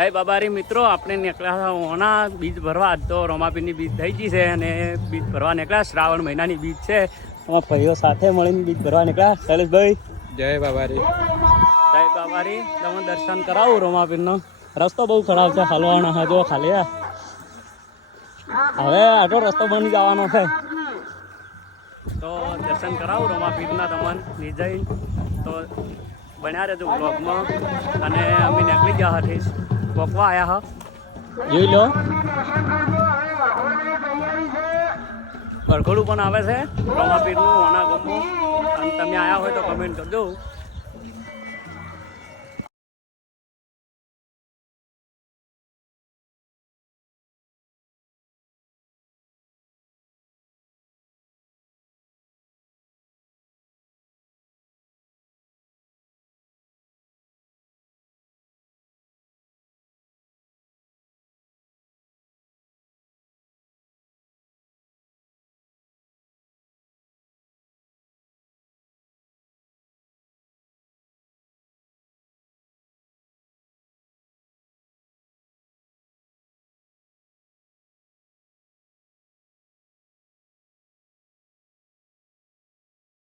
જય બાબારી મિત્રો, આપણે નીકળ્યા ઓના બીજ ભરવા. તો રોમાપીરની બીજ થઈ ગઈ છે અને બીજ ભરવા નીકળ્યા. શ્રાવણ મહિનાની બીજ છે. ભાઈઓ સાથે મળીને બીજ ભરવા નીકળ્યા. શૈલેષભાઈ જય બાબારી. જય બાબારી. તમે દર્શન કરાવું રોમાપીરનો. રસ્તો બહુ ખરાબ છે, હલવાના છે. જો ખાલી હવે આટલો રસ્તો બની જવાનો છે. તો દર્શન કરાવું રોમાપીરના તમને નિજય. તો બન્યા રહેજો બ્લોગમાં. અને અમે નીકળી ગયા હતી, પોકવા આવ્યા હા. જોઈ લો, બરઘોડું પણ આવે છે રોમાપીરનું ઓના ગામમાં. અને તમે આવ્યા હોય તો કમેન્ટ કરજો.